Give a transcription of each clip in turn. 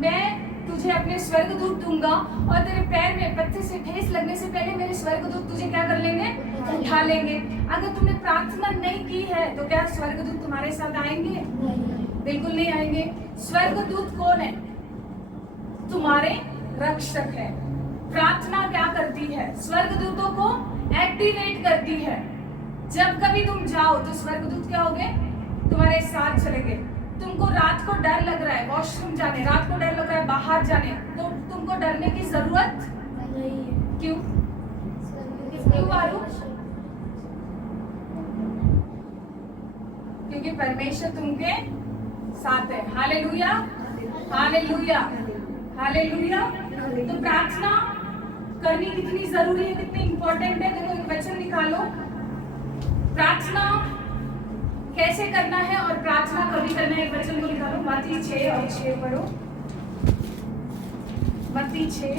मैं तुझे अपने स्वर्गदूत दूंगा और तेरे पैर में पत्थर से ठेस लगने से पहले मेरे स्वर्गदूत तुझे क्या कर लेंगे? उठा लेंगे। अगर तुमने प्रार्थना नहीं की है तो क्या स्वर्गदूत तुम्हारे साथ आएंगे? बिल्कुल नहीं आएंगे। स्वर्गदूत कौन है? तुम्हारे रक्षक है। प्रार्थना क्या करती है? स्वर्गदूतों को एक्टिवेट करती है। जब कभी तुम जाओ तो स्वर्गदूत क्या होंगे? तुम्हारे साथ चलेंगे। तुमको रात को डर लग रहा है वॉशरूम जाने, रात को डर लग रहा है बाहर जाने, तो तुमको डरने की जरूरत नहीं है। क्यों? क्यों आरू? क्योंकि परमेश्वर तुमके साथ है। Hallelujah, hallelujah, hallelujah. तो प्रार्थना करनी कितनी जरूरी है, कितनी इंपॉर्टेंट है। देखो एक वचन निकालो, प्रार्थना कैसे करना है और प्रार्थना कभी करना है। एक वचन को निकालो, मत्ती 6 और 6 पढ़ो। मत्ती 6।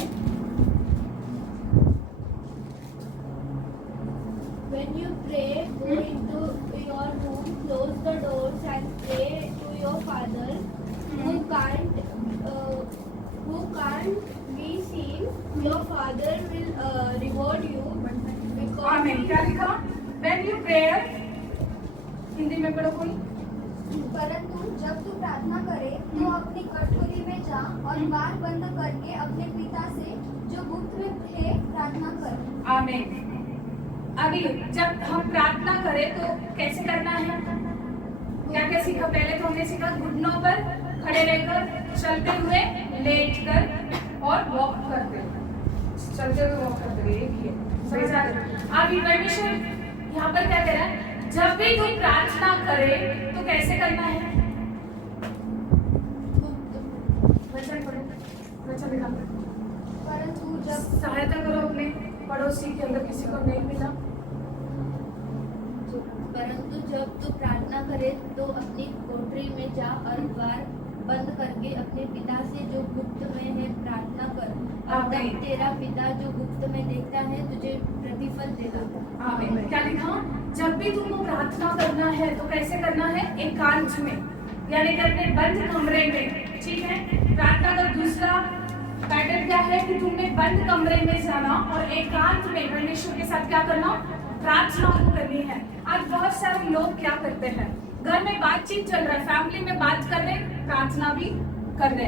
When you pray, go into your room, close the doors, and pray to your Father who can't be seen. Your Father will reward you. आमीन। क्या लिखा? When you pray, हिंदी में पढ़ो कोई। परंतु जब तू प्रार्थना करे तो अपनी कटोरी में जा और द्वार बंद करके अपने पिता से जो गुप्त में है प्रार्थना कर। आमीन। अभी जब हम प्रार्थना करें तो कैसे करना है? क्या क्या सीखा? पहले तो हमने सीखा घुटनों पर खड़े रहकर, चलते हुए लेटकर और वॉक करते हुए। चलते हुए वॉक करते हुए, एक ही है। समझ आ रहा है? अभी परमेश्वर यहाँ पर क्या कह रहा है? जब भी तुम प्रार्थना करे तो कैसे करना है? वचन पढ़ो, वचन दिखा। परंतु जब सहायता करो अपने पड़ोसी के, अंदर किसी को नहीं मिला। परंतु जब तू प्रार्थना करे तो अपनी कोठरी में जा और द्वार बंद करके अपने पिता से जो गुप्त में है प्रार्थना कर, और तब तेरा पिता जो गुप्त में देखता है तुझे प्रतिफल देगा। आमीन। क्या लिखा? जब भी तुमको प्रार्थना करना है तो कैसे करना है? एकांत में, यानी कि अपने बंद कमरे में। ठीक है? प्रार्थना का दूसरा पैटर्न क्या है कि तुमने बंद कमरे में जाना और एकांत में परमेश्वर के साथ क्या करना? प्रार्थना करनी है। आज बहुत सारे लोग क्या करते हैं, घर में बातचीत चल रहा है, फैमिली में बात कर रहे, प्रार्थना भी कर रहे।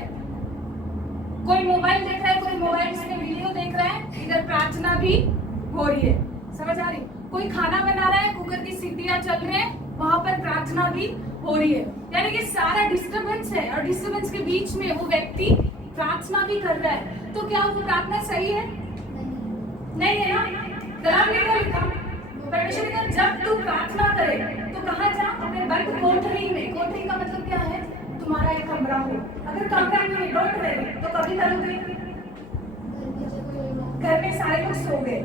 कोई मोबाइल देख रहा है, कोई मोबाइल में वीडियो देख रहा है, इधर प्रार्थना भी हो रही है। समझ आ रही? कोई खाना बना रहा है, कुकर की सीटियां चल रही है, वहां पर प्रार्थना भी हो रही है। यानी कि सारा डिस्टर्बेंस है और डिस्टर्बेंस के बीच में वो व्यक्ति प्रार्थना भी कर रहा है। तो क्या वो प्रार्थना सही है? नहीं है ना? कलाम ने क्या लिखा? परमेश्वर ने जब तू प्रार्थना करे तो कहाँ जा? अपने बंद कोठरी में। कोठरी का मतलब क्या है? तुम्हारा एक कमरा हो। अगर कमरा में डोंट रहे तो कभी करोगे? घर में सारे लोग सो गए,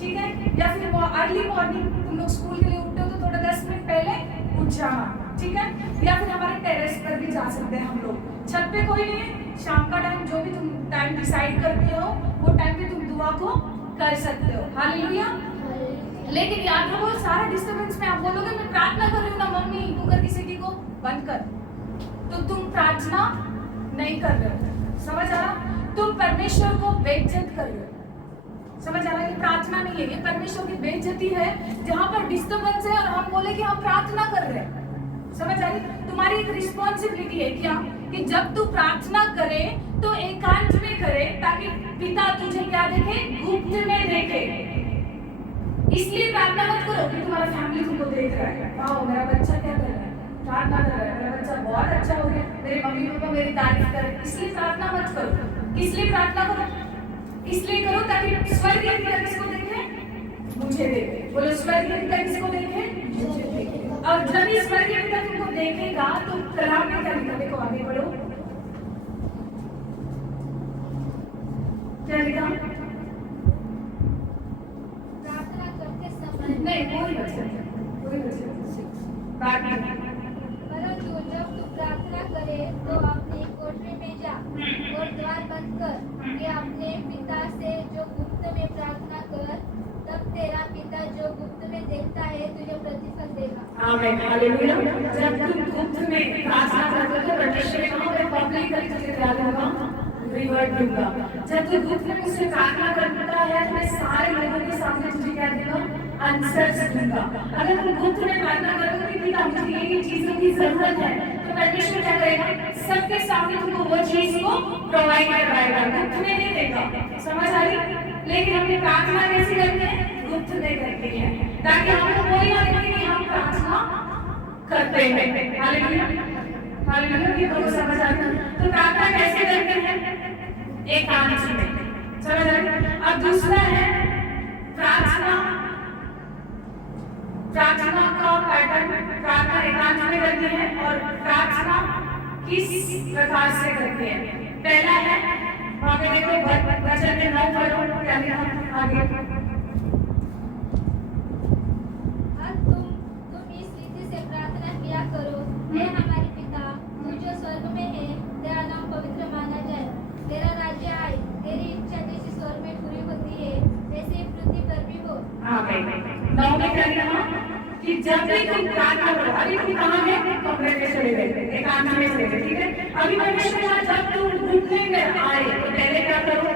ठीक है? या फिर वो अर्ली मॉर्निंग तुम लोग स्कूल के लिए उठते हो तो थोड़ा 10 मिनट पहले उठ जाना, ठीक है? या फिर हमारे टेरेस पर भी जा सकते हैं हम लोग। छत पे कोई नहीं है, शाम का टाइम जो भी तुम टाइम डिसाइड करते हो वो टाइम पे तुम दुआ को कर सकते हो। हालेलुया। लेकिन याद रखो सारा डिस्टर्बेंस में आप बोलोगे मैं प्रार्थना कर रही हूँ ना मम्मी, कुकर की सीटी को बंद कर, तो तुम प्रार्थना नहीं कर रहे हो। समझ आ रहा? तुम परमेश्वर को बेइज्जत कर रहे हो। समझ आ रहा? ये प्रार्थना नहीं है, ये परमेश्वर की बेइज्जती है जहाँ पर डिस्टर्बेंस है और हम बोले कि हम प्रार्थना कर रहे हैं। समझ आ रही? तुम्हारी एक रिस्पॉन्सिबिलिटी है क्या कि जब तू प्रार्थना करे तो एकांत में करे, ताकि पिता तुझे क्या देखे? गुप्त में देखे। इसलिए प्रार्थना मत करो कि तुम्हारा फैमिली तुमको देख रहा है, वाह मेरा बच्चा क्या कर रहा है, प्रार्थना कर रहा है, मेरा बच्चा बहुत अच्छा हो गया, मेरे मम्मी पापा मेरी तारीफ करें। इसलिए प्रार्थना मत करो। इसलिए प्रार्थना करो, इसलिए करो ताकि स्वर्गीय पिता किसको देखे? मुझे देखे। बोलो स्वर्गीय पिता किसको देखे? मुझे देखे। और जब इस स्वर्गीय पिता तुमको देखेगा तो कलाम में क्या लिखा? देखो आगे बढ़ो, क्या लिखा? नहीं कोई वचन, कोई वचन परंतु जब तू प्रार्थना करे तो अपनी कोठरी में जा और द्वार बंद कर के अपने पिता से जो गुप्त में प्रार्थना कर, तब तेरा पिता जो गुप्त में देखता है तुझे प्रतिफल देगा। आमीन। हालेलुया। जब तुम गुप्त में प्रार्थना करते हो परमेश्वर कंप्लीट करके तुझे क्या दूंगा, रिवर्ट दूंगा। जब तू गुप्त में मुझसे प्रार्थना करता है तो मैं सारे लोगों के सामने तुझे क्या दूंगा, आंसर्स दूंगा। अगर तुम गुप्त में प्रार्थना करोगे कि पिता मुझे ये चीजों की जरूरत है, तो परमेश्वर क्या करेगा, सबके सामने तुमको वो चीज को प्रोवाइड करवाएगा, गुप्त में नहीं देगा। समझ आ रही? लेकिन हमने प्रार्थना कैसे करते हैं, गुप्त में करते हैं, ताकि हमको कोई ना देखे कि हम प्रार्थना करते हैं। हालेलुया, हालेलुया, ये तो समझ आता है। तो प्रार्थना कैसे करते हैं, एक कहानी सुने, समझ आ रही? अब दूसरा है प्रार्थना, प्रार्थना का पैटर्न, प्रार्थना एकांत में करते हैं और प्रार्थना किस प्रकार से करते हैं। पहला है, वहां पे देखो वचन में 9 पढ़ो, क्या लिखा आगे, तुम इस रीति से प्रार्थना किया करो, हे हमारे पिता, तू जो स्वर्ग में है, तेरा नाम पवित्र माना जाए, तेरा राज्य आए, तेरी इच्छा जैसी स्वर्ग में पूरी होती है वैसे ही पृथ्वी पर भी हो। आमीन। 9 में क्या लिखा कि जब भी तुम प्रार्थना करो, अभी तुम कहाँ है, कमरे में चले गए, एकांत में चले गए, ठीक है। अभी परमेश्वर ने जब तुम घुटने में आए तो पहले क्या करो,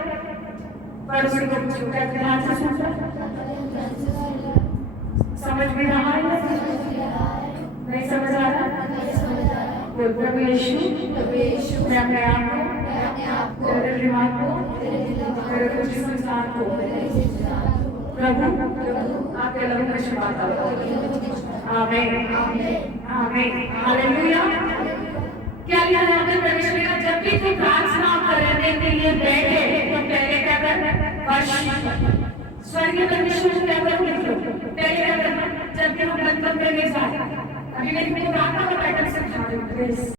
पड़ोसी को पूछो, क्या ध्यान से सुन, समझ में आ रहा है, नहीं समझ आ रहा? बोल प्रभु यीशु, मैं अपने आप को, तेरे दिमाग को, तेरे कुछ संसार को प्रभु आपके लहू में छिपाता हूं। आमीन, आमीन, हालेलुया। क्या लिखा है हमने परमेश्वर ने, जब भी तुम प्रार्थना करने के लिए बैठे तो पहले क्या करना, स्वर्गीय परमेश्वर से क्या करो, पहले क्या करना, जब भी हम बंद करने जाए। अभी मैं तुमको प्रार्थना का पैटर्न समझा दूं।